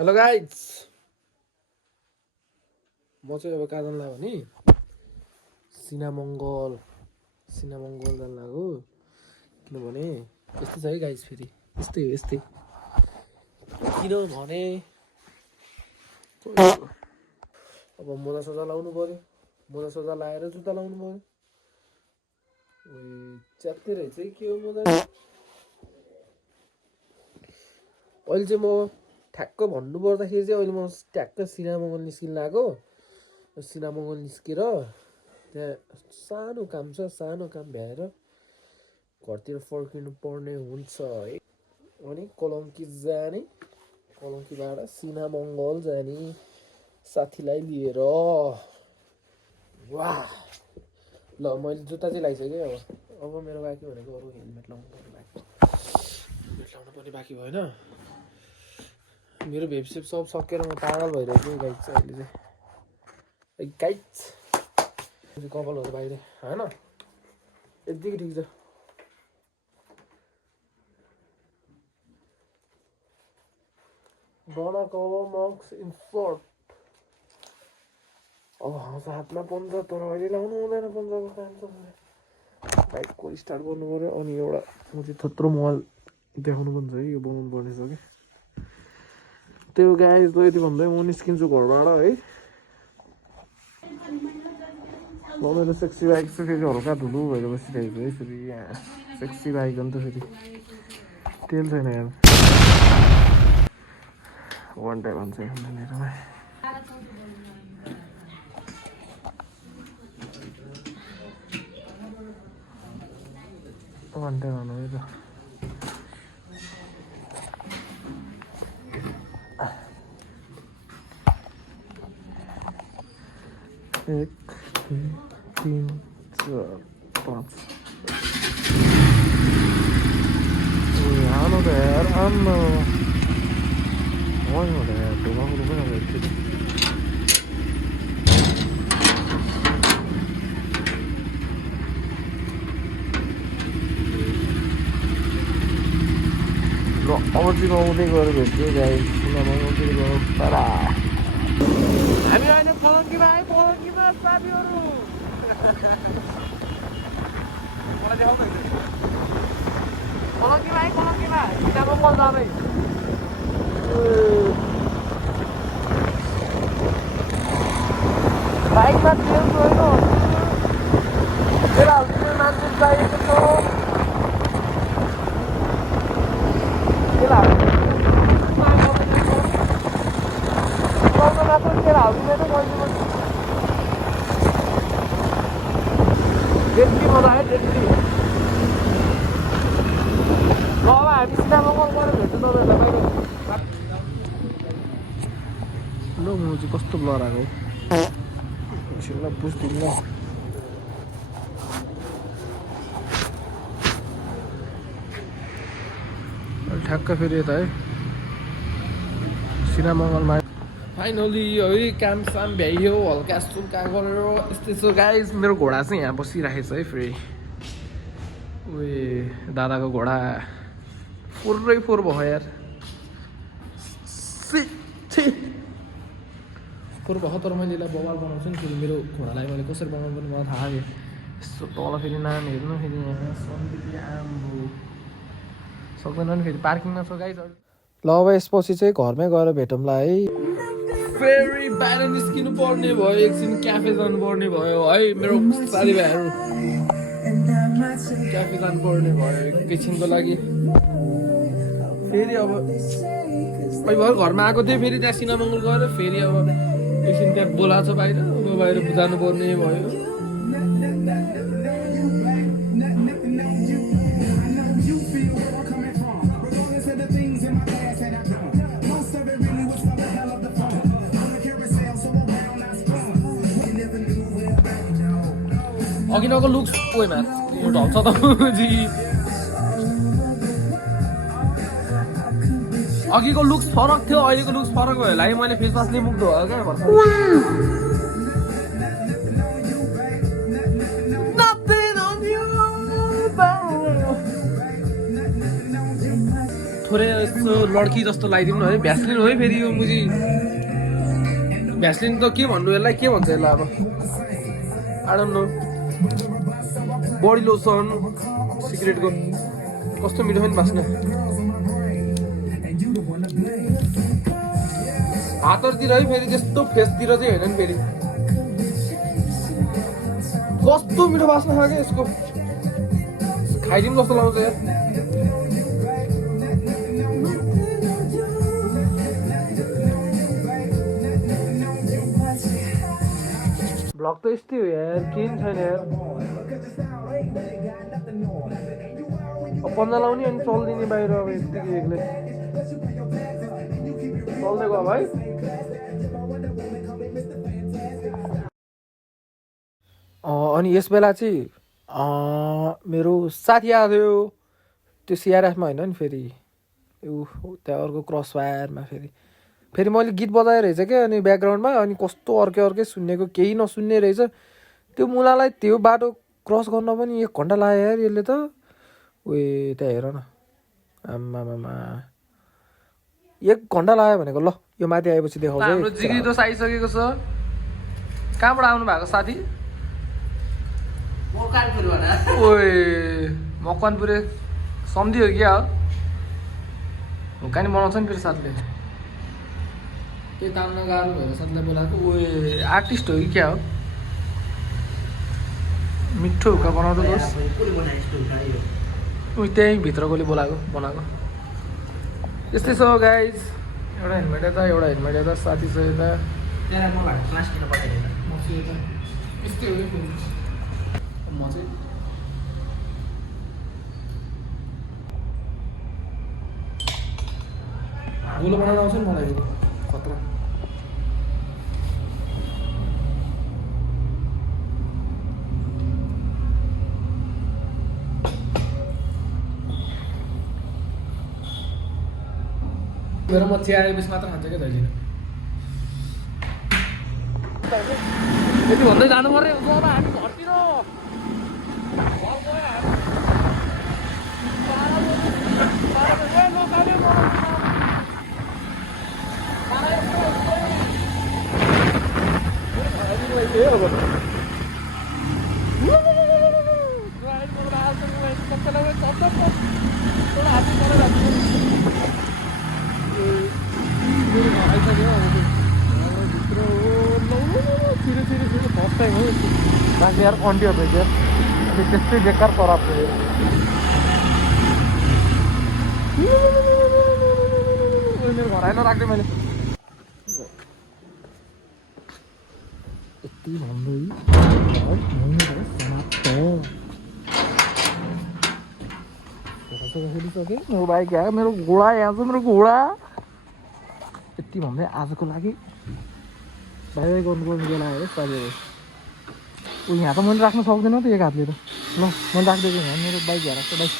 Hello guys, म चाहिँ अब कहाँ जानु लाग्यो भने सिनामङ्गल जानु लाग्यो। किनभने यस्तै छ है गाइज, फेरि यस्तै किनभने अब मोजा सोजा लाउनु पऱ्यो, मोजा सोजा लाएर जुत्ता लाउनु पऱ्यो। च्यात्ते रहेछ के हो मोजा। अहिले चाहिँ म ठ्याक्क भन्नु पर्दाखेरि चाहिँ अहिले म ठ्याक्क सिनामङ्गल निस्किन लाग्यो। सिनामङ्गल निस्केर त्यहाँ सानो काम भ्याएर घरतिर फर्किनु पर्ने हुन्छ है। अनि कलङ्की जाने, कलङ्कीबाट सिनामङ्गल जाने साथीलाई लिएर। वाह, ल मैले जुत्ता चाहिँ लगाइसकेँ। अब मेरो बाँकी भनेको अरू हेलमेट लाउनु पर्ने बाँकी भएन। मेरो भेपसेप सब सकेर म पागल भइरहेको छु गाइज चाहिँ अहिले चाहिँ। गाइज कपालहरू बाहिर होइन, यतिकै ठिक छ। Gonna cover marks in front. अब हातमा पन्जा, तर अहिले लाउनु हुँदैन पन्जाको काम छ। बाइकको स्टार्ट गर्नु पऱ्यो। अनि एउटा म चाहिँ थत्रो मोबाइल देखाउनु पनि छ है, यो बनाउनु पर्ने छ कि। त्यो गाइज त यति भन्दै म निस्किन्छु घरबाट है। ल मेरो सेक्सी बाइक चाहिँ फेरि हल्का धुलो भएर बसिरहेको है। फेरि यहाँ सेक्सी बाइक हो नि त, फेरि तेल छैन यार। वान टाइम हुन्छ मेरोमा। वान टाइम हाल्नु है त। एक, दुई, तिन, चार, पाँच। हाल्नु त यार, आम्मा होइन त यार, ढुङ्गाहरू पनि अब एकचोटि। ल अब चाहिँ म उतै गएर भेट्छु गाइस, सिनामङ्गलतिर गएर तारा। हामी अहिले कलङ्कीमा साथीहरू। कलङ्कीमा सिनामङ्गल जाँदै। बाइकमा तेल गयो, तेल हाल्ने मान्छे चाहिएको छ। तेल हाल्नु तेल हाल्दैन मान्छे। डेली मजा आयो, डेली। ल अब हामी सिनामङ्गल गएर भेट्छु तपाईँहरूलाई बाहिर। ल म चाहिँ कस्तो ब्लर आएको एकछिन बुझ्दिनँ। ठ्याक्क फेरि यता है सिनामङ्गलमा फाइनली है काम साम भ्याइयो, हल्का सुल्का गरेर यस्तै छ गाइज। मेरो घोडा चाहिँ यहाँ बसिरहेको छ है। फेरि दादाको घोडा पुरै फोहोर भयो यार। फोहोर भयो, तर मैले यसलाई बवाल बनाउँछु नि। फेरि मेरो घोडालाई मैले कसरी बनाउनु पनि मलाई थाहा थियो। यस्तो तल फेरि नाम हेर्नु, फेरि यहाँ सन्धिले आम्बो सक्दैन नि। फेरि पार्किङमा छ गाइज। ल अब यसपछि चाहिँ घरमै गएर भेटौँला है। फेरि बाहिर निस्किनु पर्ने भयो, एकछिन क्याफे जानु पर्ने भयो है। मेरो साथीभाइहरू क्याफे जानु पर्ने भयो एकैछिनको लागि। फेरि अब भर्खर घरमा आएको थिएँ, फेरि त्यहाँ सिनामङ्गल गएर फेरि अब एकछिन त्यहाँ बोलाएको छ बाहिर, अब बाहिर जानुपर्ने भयो। अघि नको लुक्स ओइमा यो ढल्छ त जी। अघिको लुक्स फरक थियो, अहिलेको लुक्स फरक भयो होला है। मैले फेस वासले मुख धोयो क्या भर्खर। थोरै पऱ्यो यस्तो लड्की जस्तो लगाइदिउँ न है भ्यासलिन हो है फेरि यो मुजी भ्यासलिन त के भन्नु यसलाई के भन्छ यसलाई अब I don't know body lotion सिक्रेटको कस्तो मिठो पनि बास्ना हातहरूतिर है फेरि त्यस्तो फेसतिर चाहिँ होइन नि फेरि कस्तो मिठो बास्ना खायो क्या यसको खाइदिउँ जस्तो लाउँछ यार ब्लग त यस्तै हो यार केही छैन यार पन्जा लाउने अनि चल्दिने बाहिर अब यतिकै एक्लै चल्दै गयो भाइ अनि यस बेला चाहिँ मेरो साथी आएको थियो त्यो सिआरएफमा होइन नि फेरि त्यहाँ अर्को क्रस फायरमा फेरि मैले गीत बजाएर रहेछ क्या अनि ब्याकग्राउन्डमा अनि कस्तो अर्कै सुन्नेको केही नसुन्ने रहेछ त्यो मुलालाई त्यो बाटो क्रस गर्न पनि 1 घन्टा लाग्यो यार यसले त उयो त्यहाँ हेर न आम्मामा 1 घन्टा लाग्यो भनेको ल यो माथि आएपछि देखाउँछ हाम्रो जिग्री दोष आइसकेको छ कहाँबाट आउनु भएको साथी ओए मकवानपुरे सम्झियो क्या हो कहाँ बनाउँछ नि फेरि साथीले त्यही तान्न गाह्रो भएर साथीलाई बोलाएको ओए आर्टिस्ट हो कि क्या हो मिठो हुक्का बनाउँछ दोस् उयो त्यही भित्रकोले बनाएको यस्तै छ गाइज एउटा हेलमेट यता साथी छ यता यस्तै हो म चाहिँ गोलो बनाउन आउँछ नि मलाई खतरा मेरो म चिया आएपछि मात्र खान्छ क्या जहिले यति भन्दै जानु पर्यो हामी घरतिर फर्स्ट टाइम हो बाँकी यार कन्टियो भएछ यार त्यस्तै बेकार खराब भयो मेरो घर आएर राख्दै मैले यति भन्दै समाप्त मेरो बाइक आयो मेरो घोडा यहाँ छ मेरो घोडा यति भन्दै आजको लागि बाई बाई गर्नुपर्ने बेला हो साथी ऊ यहाँ त मैले राख्न सक्दैन त एक हातले त ल मैले राखिदिएको यहाँ मेरो बाइक हेरेको बाइक